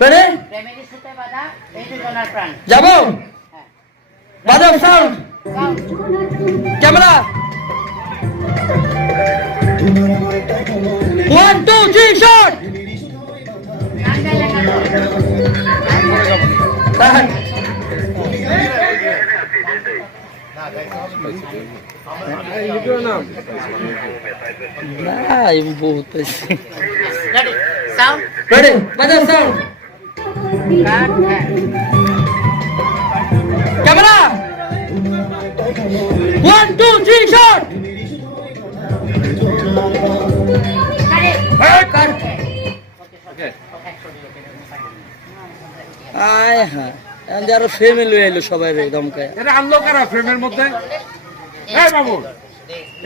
Ready? প্রেমের সুতে বাঁধা এই দুজনের প্রাণ। যাব? হ্যাঁ। বাজাও sound Sound. Camera. One two three shot আমি বহুত camera one two three shot আয় হ্যাঁ আরও ফ্যামিলি এলো সবাই রে দমকায় এটা আনলো কারা ফ্রেমের মধ্যে? এই বাবু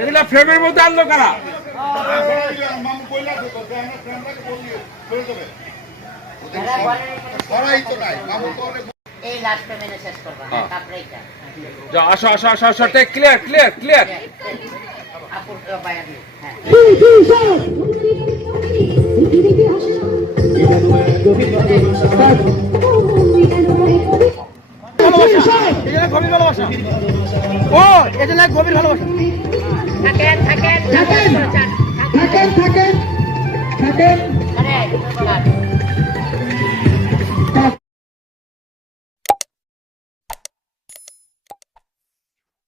এগুলা ফ্রেমের মধ্যে আনলো কারা? হ্যাঁ। আসো আসো আসো আসো ক্লিয়ার ক্লিয়ার ক্লিয়ার হ্যাঁ। ও এটা না গভীর ভালোবাসা। থাকেন থাকেন থাকেন। থাকেন থাকেন থাকেন